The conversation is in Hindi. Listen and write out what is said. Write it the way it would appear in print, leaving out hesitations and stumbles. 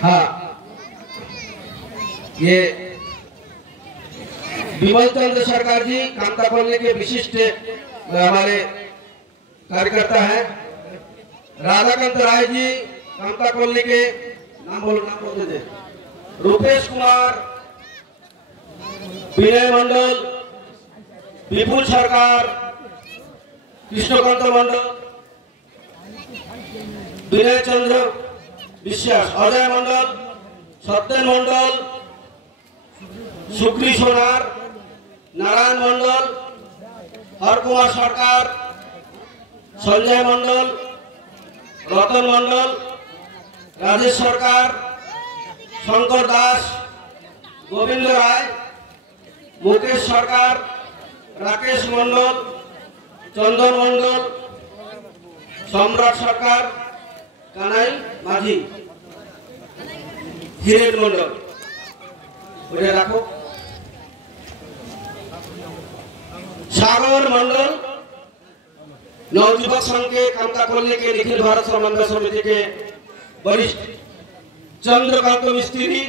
हाँ, ये विमल चंद्र सरकार जी कामता कॉलोनी के विशिष्ट हमारे कार्यकर्ता हैं। राधाकांत राय जी कामता कॉलोनी के नाम बोलते थे। रूपेश कुमार, विनय मंडल, विपुल सरकार, कृष्णकांत मंडल, विनय चंद्र विश्वास, अजय मंडल, सत्यन मंडल, सुक्री सोनार, नारायण मंडल, हर कुमार सरकार, संजय मंडल, रतन मंडल, राजेश सरकार, शंकर दास, गोविंद राय, मुकेश सरकार, राकेश मंडल, चंदन मंडल, सम्राट सरकार, कानाई माझी, हिरेन मंडल, उठे रखो। सागर मंडल नवयुवक संघ के कामता कॉलोनी के निखिल भारत समन्वय समिति के वरिष्ठ चंद्रकांत मिस्त्री,